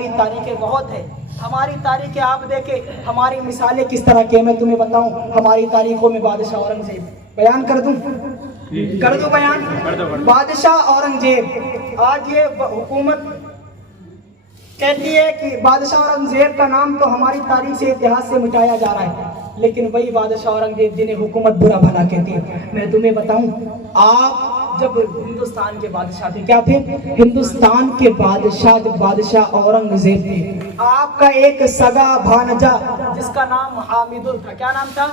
ہماری تاریخیں بہت ہے، ہماری تاریخیں آپ دیکھیں، ہماری مثالیں کس طرح کی ہیں. میں تمہیں بتاؤں ہماری تاریخوں میں بادشاہ اورنگزیب بیان کر دوں بیان. بادشاہ اورنگزیب آج یہ حکومت کہتی ہے کہ بادشاہ اورنگزیب کا نام تو ہماری تاریخ سے اتہاس سے مٹایا جا رہا ہے، لیکن وہی بادشاہ اورنگزیب جنہیں حکومت برا بھلا کہتی ہے. میں تمہیں بتاؤں آپ جب ہندوستان کے بادشاہ تھے، کیا تھے؟ ہندوستان کے بادشاہ جب بادشاہ اورنگزیب تھے، آپ کا ایک سگا بھانجا جس کا نام حامد تھا، کیا نام تھا؟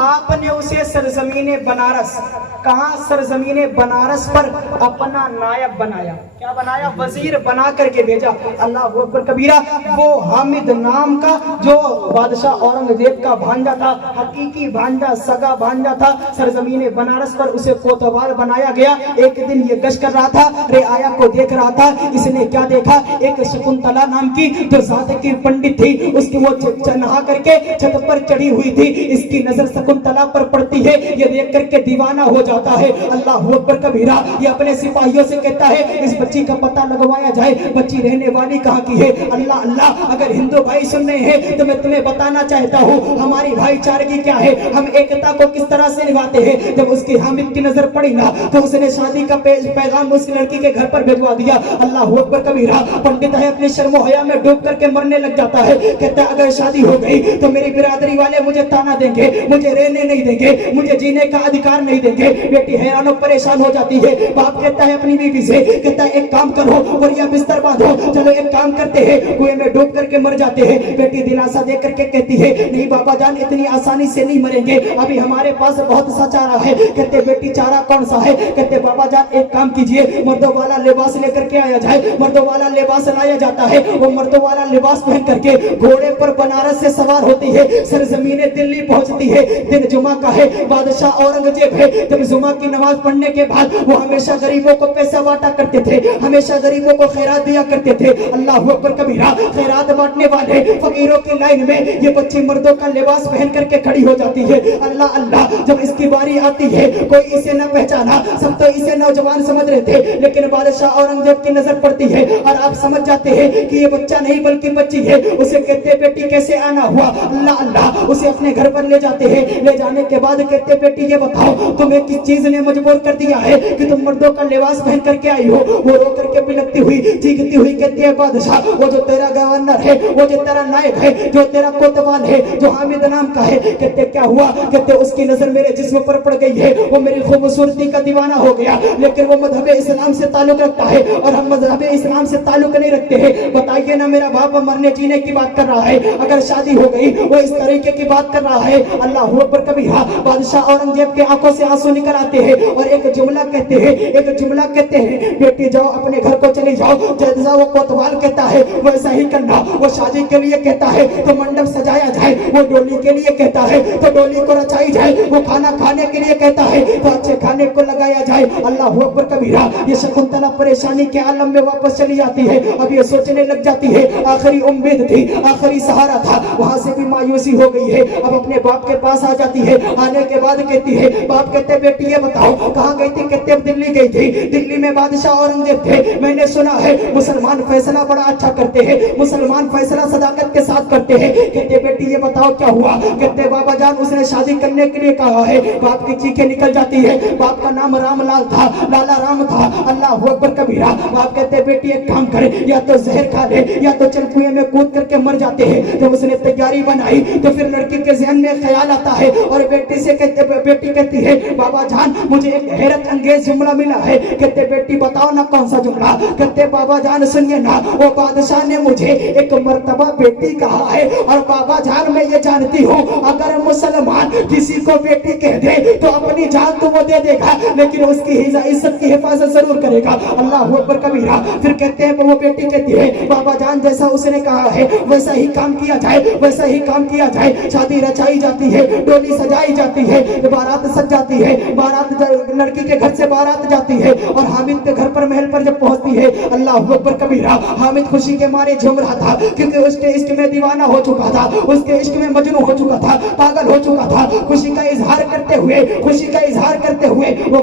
آپ نے اسے سرزمین بنارس، کہاں؟ سرزمین بنارس پر اپنا نائب بنایا. کیا بنایا؟ وزیر بنا کر کے بھیجا. اللہ اکبر کبیرہ. وہ حامد نام کا جو بادشاہ اورنگزیب کا بھانجا تھا، حقیقی بھانجا، سگا بھانجا تھا، سرزمین بنارس پر اسے کوتوال بنایا گیا. ایک دن یہ گشت کر رہا تھا، رعایا کو دیکھ رہا تھا. اس نے کیا دیکھا؟ ایک شکنتلا نام کی جو ذات کی پنڈت تھی، اس کی وہ نہا کر کے چھت پر چڑھی ہوئی تھی. اس کی نظر شکنتلا پر پڑتی ہے، یہ دیکھ کر کے دیوانہ ہو جاتا ہے. اللہ اکبر کبیرہ. یہ اپنے سپاہیوں سے کہتا ہے اس بچی کا پتہ لگوایا جائے، بچی رہنے والی کہاں کی ہے. اللہ اللہ. اگر ہندو بھائی سن رہے ہیں تو میں تمہیں بتانا چاہتا ہوں ہماری بھائی چارگی کیا ہے، ہم ایکتا کو کس طرح سے نبھاتے ہیں. جب اس کی حامد کی نظر پڑی نا تو اس نے شادی کا پیغام اس لڑکی کے گھر پر بھجوا دیا. اللہ اکبر کبیرہ. پنڈت ہے اپنی شرم و حیا میں ڈوب کر کے مرنے لگ جاتا ہے. کہتا ہے اگر شادی ہو گئی تو میری برادری والے مجھے تانا دیں گے، مجھے رہنے نہیں دیں گے، مجھے جینے کا ادھیکار نہیں دیں گے. بیٹی حیران و پریشان ہو جاتی ہے. باپ کہتا ہے اپنی بیوی سے، کہتا ہے ایک کام کرو، بوریا بستر باندھو، چلو ایک کام کرتے ہیں، کنویں میں ڈوب کر کے مر جاتے ہیں. بیٹی دلاسا دے کر کے کہتی ہے نہیں بابا جان اتنی آسانی سے نہیں مریں گے، ابھی ہمارے پاس بہت سا چارہ ہے. کہتے بیٹی چارہ کون سا ہے؟ کہتے بابا جان ایک کام کیجئے، مردوں والا لباس لے کر کے آیا جائے. مردوں والا لباس لایا جاتا ہے. وہ مردوں والا لباس پہن کر کے گھوڑے پر بنارس سے سوار ہوتی ہے، سرزمین دلی پہنچتی ہے. دن جمعہ کا ہے، بادشاہ اورنگزیب ہے. جب جمعہ کی نماز پڑھنے کے بعد وہ ہمیشہ غریبوں کو پیسہ بانٹا کرتے تھے، ہمیشہ غریبوں کو خیرات دیا کرتے تھے. اللہ اکبر کبیرہ. خیرات بانٹنے والے فقیروں کی لائن میں یہ بچی مردوں کا لباس پہن کر کے کھڑی ہو جاتی ہے. اللہ اللہ. جب اس کی باری آتی ہے کوئی اسے نہ پہچانا، سب تو اسے نوجوان سمجھ رہے تھے، لیکن بادشاہ اورنگزیب کی نظر پڑتی ہے اور آپ سمجھ جاتے ہیں کہ یہ بچہ نہیں بلکہ بچی ہے. اسے کہتے بیٹی کیسے آنا ہوا؟ اللہ اللہ. اسے اپنے گھر پر لے جاتے ہیں. لے جانے کے بعد کہتے بیٹی یہ بتاؤ تمہیں کس چیز نے مجبور کر دیا ہے کہ تم مردوں کا لباس پہن کر کے آئی ہو؟ وہ رو کر کے بلکتی ہوئی چیختی ہوئی کہتی ہے بادشاہ وہ جو تیرا گورنر ہے، وہ جو تیرا نائب ہے، جو تیرا کوتوال ہے، جو حامد نام کا ہے. کہتے کیا ہوا؟ کہتے اس کی نظر میرے جسم پر پڑ گئی ہے، وہ میری خوبصورتی کا دیوانہ ہو گیا، لیکن وہ مذہب اسلام سے تعلق رکھتا ہے اور ہم مذہب اسلام سے تعلق نہیں رکھتے ہیں. بتائیے نا میرا باپ مرنے جینے کی بات کر رہا ہے، اگر شادی ہو گئی وہ اس طریقے کی بات کر رہا ہے. اللہ اکبر کبیرہ. بادشاہ اورنگزیب کے آنکھوں سے آنسو نکل آتے ہیں اور ایک جملہ کہتے ہیں بیٹی جاؤ اپنے گھر کو چلی جاؤ. جیسا وہ کوتوال کہتا ہے ویسا ہی کرنا. وہ شادی کے لیے کہتا ہے تو منڈپ سجایا جائے، وہ ڈولی کے لیے کہتا ہے تو ڈولی کو رچائی جائے، وہ کھانا کھانے کے لیے کہتا ہے تو اچھے کھانے کو لگایا جائے. اللہ اکبر کبیرہ. یہ شکنتلا پریشانی کے عالم میں واپس چلی جاتی ہے. اب یہ سوچنے لگ جاتی ہے آخری امید تھی، آخری سہارا تھا، وہاں سے بھی مایوسی ہو گئی ہے. اب اپنے باپ کے پاس آ جاتی ہے. آنے کے بعد کہتی ہے باپ کہتے بیٹی یہ بتاؤ کہاں گئی تھی؟ کہتے اب دلی گئی تھی. دلی میں بادشاہ اورنگزیب تھے، میں نے سنا ہے مسلمان فیصلہ بڑا اچھا کرتے ہیں، مسلمان فیصلہ صداقت کے ساتھ کرتے ہیں. کہتے بیٹی یہ بتاؤ کیا ہوا؟ کہتے بابا جان اس نے شادی کرنے کے لیے کہا ہے. باپ کی چیخیں نکل جاتی ہے. باپ کا نام رام لال تھا، لالا رام تھا. اللہ اکبر کبیرہ. باپ کہتے بیٹی ایک کام کر، یا تو زہر کھا لے یا تو چل کنویں میں کود کر کے مر جاتے ہیں. جب اس نے تیاری بنائی تو پھر لڑکی کے ذہن میں خیال آتا ہے اور بیٹی کہتی ہے بابا جان مجھے ایک حیرت انگیز جملہ ملا ہے. کہتے بیٹی بتاؤ نا کون سا جملہ؟ کہتے بابا جان سنیے نا، وہ بادشاہ نے مجھے ایک مرتبہ بیٹی کہا ہے اور بابا جان میں یہ جانتی ہوں اگر مسلمان کسی کو بیٹی کہہ دے تو اپنی جان تو وہ دے دے گا لیکن اس کی عزت کی حفاظت ضرور کرے گا. اللہ اکبر کبیرہ. پھر کہتے ہیں وہ بیٹی کہتی ہے بابا جان جیسا اس نے کہا ہے ویسا ہی کام کیا جائے، ویسا ہی کام کیا جائے. شادی رچائی جاتی ہے، ڈولی سجائی جاتی ہے، بارات سج جاتی ہے. بارات لڑکی کے گھر سے بارات جاتی ہے اور حامد کے گھر پر محل پر جب پہنچتی ہے اللہ اکبر کبیرہ. حامد خوشی کے مارے جھوم رہا تھا کیونکہ اس کے عشق میں دیوانہ ہو چکا تھا، اس کے عشق میں مجنون ہو چکا تھا، پاگل ہو چکا تھا. خوشی کا اظہار کرتے ہوئے وہ